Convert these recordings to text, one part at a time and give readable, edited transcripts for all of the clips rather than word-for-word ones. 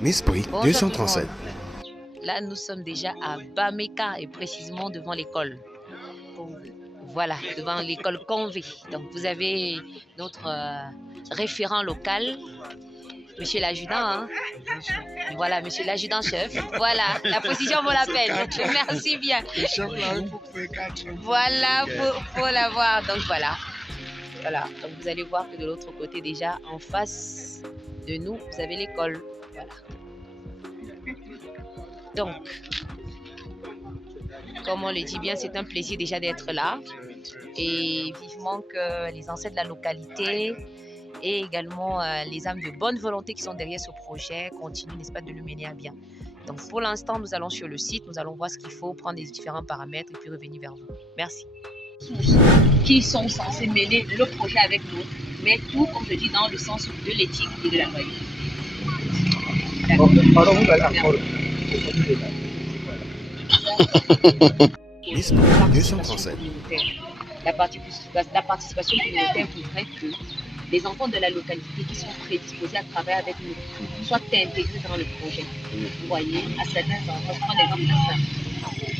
Mispri Bonjour tout le 237. monde. Là, nous sommes déjà à Bameka et précisément devant l'école. Voilà, devant l'école Convé. Donc, vous avez notre référent local, monsieur l'adjudant. Hein? Voilà, monsieur l'adjudant-chef. Voilà, la position vaut la peine. Merci bien. Voilà, faut l'avoir. Donc, voilà. Voilà. Donc, vous allez voir que de l'autre côté, déjà, en face de nous, vous avez l'école. Voilà. Donc, comme on le dit bien, c'est un plaisir déjà d'être là et vivement que les ancêtres de la localité et également les âmes de bonne volonté qui sont derrière ce projet continuent, n'est-ce pas, de le mener à bien. Donc pour l'instant, nous allons sur le site, nous allons voir ce qu'il faut, prendre les différents paramètres et puis revenir vers vous. Merci. Qui sont censés mener le projet avec nous, mais tout, comme je dis, dans le sens de l'éthique et de la loyauté. Mispri 237. La participation communautaire voudrait que les enfants de la localité qui sont prédisposés à travailler avec nous soient intégrés dans le projet. Vous voyez, à certains enfants, je prends l'exemple de ça.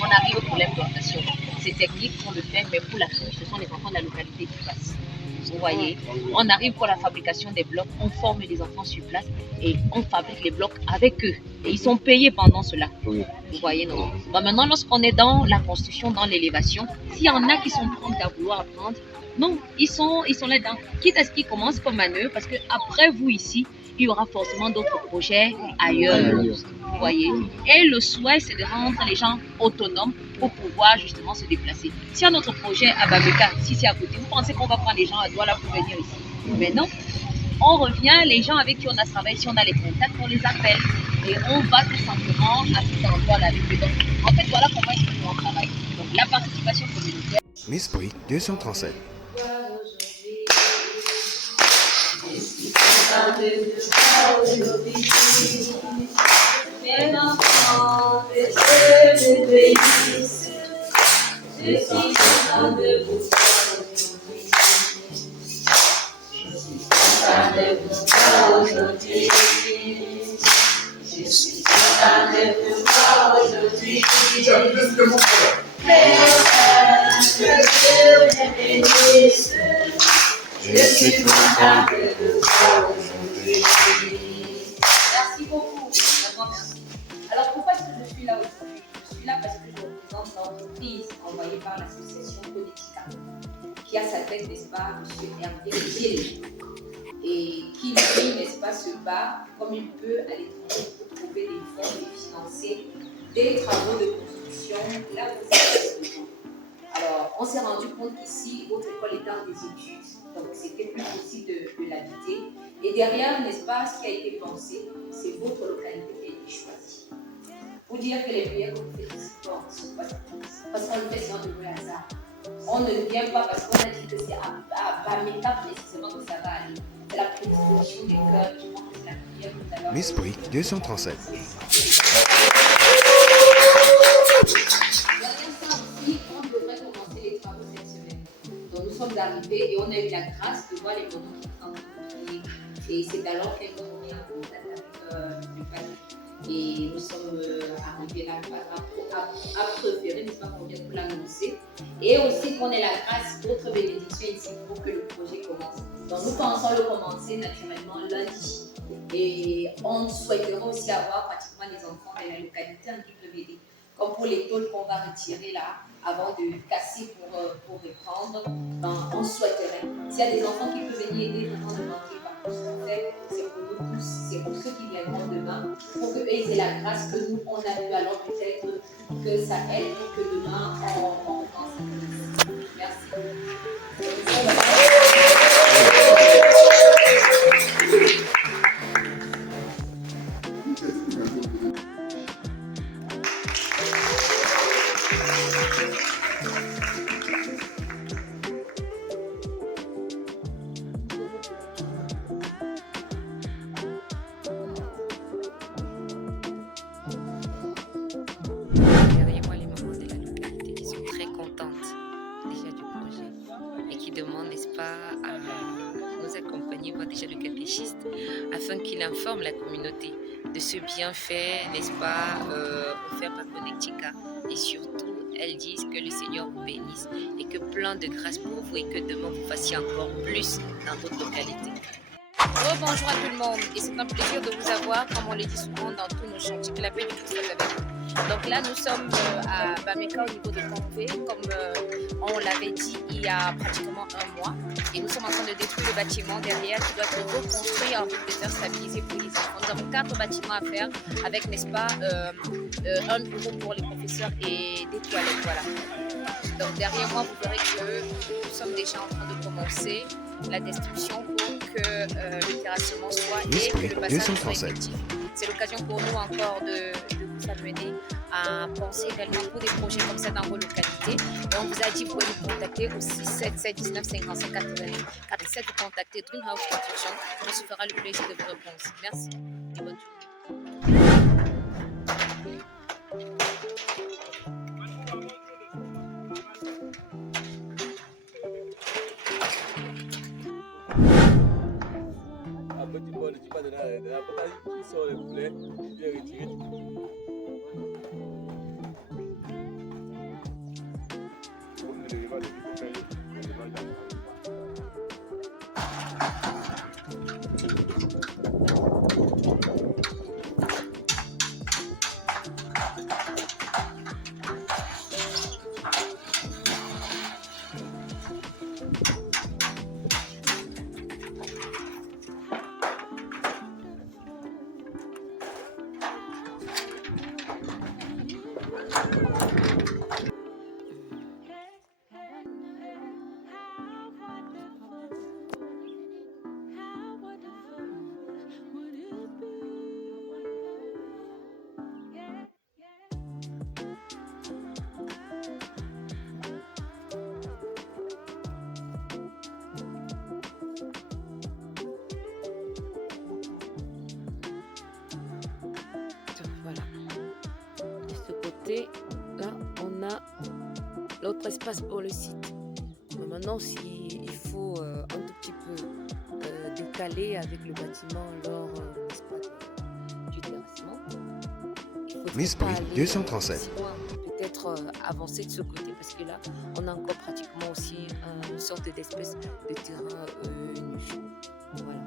On arrive pour l'implantation. C'est technique, on le fait, mais pour la couche, ce sont les enfants de la localité qui passent. Vous voyez, on arrive pour la fabrication des blocs, on forme les enfants sur place et on fabrique les blocs avec eux. Et ils sont payés pendant cela. Vous voyez, non? Bon, maintenant, lorsqu'on est dans la construction, dans l'élévation, s'il y en a qui sont prêts à vouloir apprendre, non, ils sont là-dedans. Quitte à ce qu'ils commencent comme manœuvre, parce qu'après vous ici, il y aura forcément d'autres projets ailleurs. Vous voyez. Et le souhait, c'est de rendre les gens autonomes pour pouvoir justement se déplacer. Si un autre projet à Bameka, si c'est à côté, vous pensez qu'on va prendre les gens à Douala pour venir ici? Mais non. On revient, les gens avec qui on a travaillé, si on a les contacts, on les appelle. Et on va tout simplement à cet endroit-là avec eux. Donc, en fait, voilà comment est-ce qu'on travaille. Donc, la participation communautaire. Mispri 237. Merci beaucoup. Vraiment merci. Alors pourquoi est-ce que je suis là aujourd'hui? Je suis là parce que je représente l'entreprise envoyée par l'association Connectica, qui a sa tête, n'est-ce pas, M. Hervé Giel, et qui, lui, n'est-ce pas, se bat comme il peut à l'étranger pour trouver des fonds et financer des travaux de construction là où vous avez besoin. Alors, on s'est rendu compte qu'ici, votre école est en des études, donc c'était plus possible de l'habiter. Et derrière, n'est-ce pas, ce qui a été pensé, c'est votre localité qui a été choisie. Pour dire que les prières que vous faites ici, parce qu'on le fait sans de vrai hasard. On ne vient pas parce qu'on a dit que c'est à Bameka précisément que ça va aller. C'est la prédisposition des cœurs, je pense que c'est la prière que vous avez. Mispri 237. On devrait commencer les travaux cette semaine. Donc nous sommes arrivés et on a eu la grâce de voir les moments qui sont en train de prier. Et c'est alors qu'elles nous ont mis en contact avec le père. Et nous sommes arrivés là à préférer, n'est-ce pas, qu'on vient pour l'annoncer. Et aussi qu'on ait la grâce d'autres bénédictions ici pour que le projet commence. Donc nous pensons le commencer naturellement lundi. Et on souhaiterait aussi avoir pratiquement les enfants de la localité qui peuvent aider. Comme pour les tôles qu'on va retirer là, avant de casser pour reprendre, ben, on souhaiterait. S'il y a des enfants qui peuvent venir aider, vraiment ne manquez pas. Ce qu'on fait, c'est pour nous tous, c'est pour ceux qui viendront demain, pour qu'eux aient la grâce que nous, on a eu. Alors peut-être que ça aide, que demain, on pense à ça. Merci. Derrière moi, les mamans de la localité qui sont très contentes déjà du projet et qui demandent, n'est-ce pas, à nous accompagner, voir déjà le catéchiste, afin qu'il informe la communauté de ce bienfait, n'est-ce pas, offert par Connectica. Et surtout, elles disent que le Seigneur vous bénisse et que plein de grâce pour vous et que demain vous fassiez encore plus dans votre localité. Bonjour à tout le monde et c'est un plaisir de vous avoir, comme on le dit souvent dans tous nos chantiers, que la paix du Christ soit avec vous. Donc là, nous sommes à Bameka au niveau de Convé, comme on l'avait dit il y a pratiquement un mois. Et nous sommes en train de détruire le bâtiment derrière qui doit être reconstruit en briques de terre stabilisées pour les enfants. Nous avons 4 bâtiments à faire avec, n'est-ce pas, un bureau pour les professeurs et des toilettes. Voilà. Donc derrière moi, vous verrez que nous sommes déjà en train de commencer la destruction pour que le terrassement soit et que le passage soit effectif. C'est l'occasion pour nous encore de vous amener à penser également pour des projets comme ça dans vos localités. Et on vous a dit, vous pouvez nous contacter au 677 19 55 81 47 pour contacter Dreamhouse Construction. On se fera le plaisir de vous répondre. Merci et bonne journée. Voilà. De ce côté, là, on a l'autre espace pour le site. Mais maintenant, s'il faut un tout petit peu décaler avec le bâtiment lors du terrassement, il faut pas aller 237. si loin, peut-être avancer de ce côté parce que là, on a encore pratiquement aussi une sorte d'espèce de terrain nu. Voilà.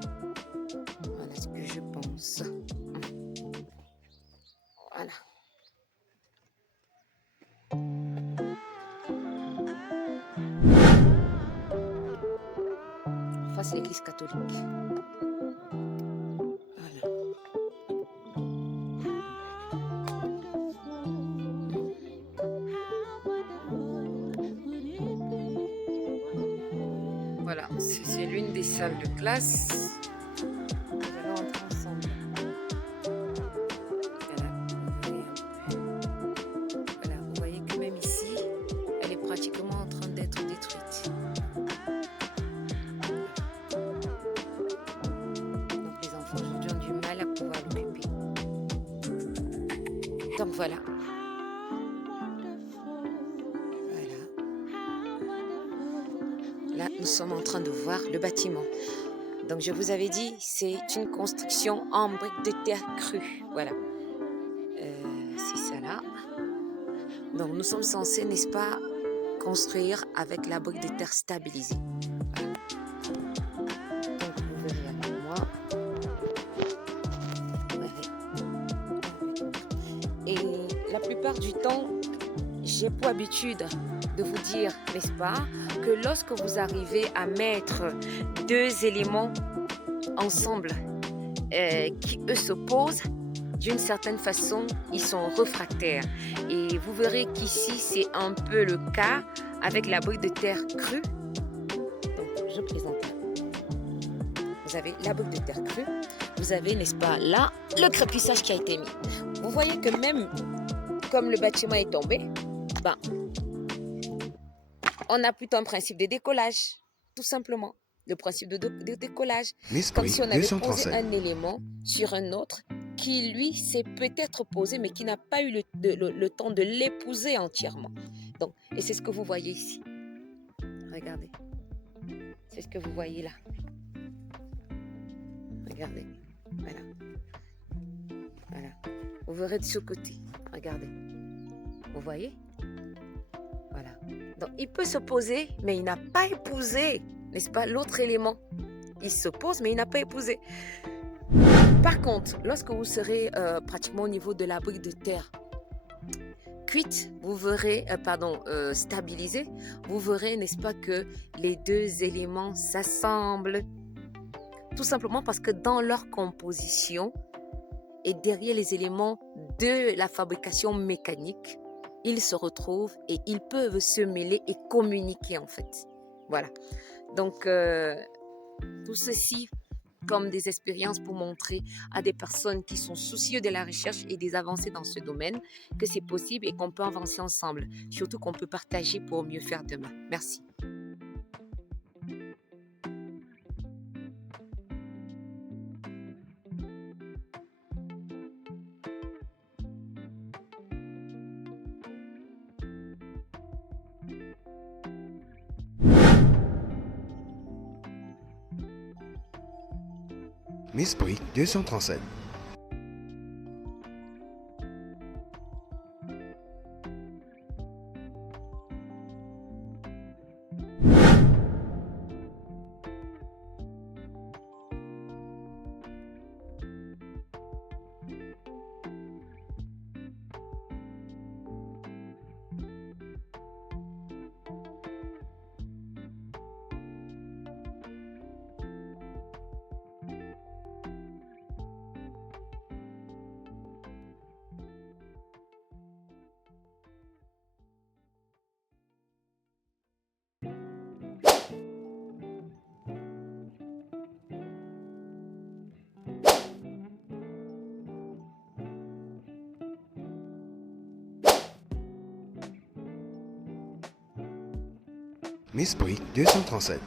Voilà ce que je pense. Voilà. En face, l'église catholique. Voilà. Voilà, c'est l'une des salles de classe. Nous allons entrer ensemble. Voilà, vous voyez que même ici, elle est pratiquement en train d'être détruite. Donc les enfants aujourd'hui ont du mal à pouvoir l'occuper. Donc voilà. Là, nous sommes en train de voir le bâtiment. Donc je vous avais dit, c'est une construction en briques de terre crue. Voilà. C'est ça là. Donc nous sommes censés, n'est-ce pas, construire avec la brique de terre stabilisée. Voilà. Donc vous verrez avec moi. Et la plupart du temps, j'ai pour habitude de vous dire, n'est-ce pas, que lorsque vous arrivez à mettre deux éléments ensemble qui eux s'opposent, d'une certaine façon, ils sont réfractaires. Et vous verrez qu'ici, c'est un peu le cas avec la brique de terre crue. Donc, je présente là. Vous avez la brique de terre crue. Vous avez, n'est-ce pas, là, le crépissage qui a été mis. Vous voyez que même comme le bâtiment est tombé, ben, on a plutôt un principe de décollage, tout simplement. Le principe de décollage. Comme si on avait posé un élément sur un autre qui, lui, s'est peut-être posé, mais qui n'a pas eu le temps de l'épouser entièrement. Donc, et c'est ce que vous voyez ici. Regardez. C'est ce que vous voyez là. Regardez. Voilà. Vous verrez de ce côté. Regardez. Vous voyez? Voilà. Donc, il peut se poser, mais il n'a pas épousé, n'est-ce pas, l'autre élément. Il se pose, mais il n'a pas épousé. Par contre, lorsque vous serez pratiquement au niveau de la brique de terre cuite, vous verrez, stabilisée, vous verrez, n'est-ce pas, que les deux éléments s'assemblent. Tout simplement parce que dans leur composition et derrière les éléments de la fabrication mécanique, ils se retrouvent et ils peuvent se mêler et communiquer en fait. Voilà. Donc, tout ceci comme des expériences pour montrer à des personnes qui sont soucieuses de la recherche et des avancées dans ce domaine que c'est possible et qu'on peut avancer ensemble. Surtout qu'on peut partager pour mieux faire demain. Merci. Miss Brick 237. Miss Brick 237.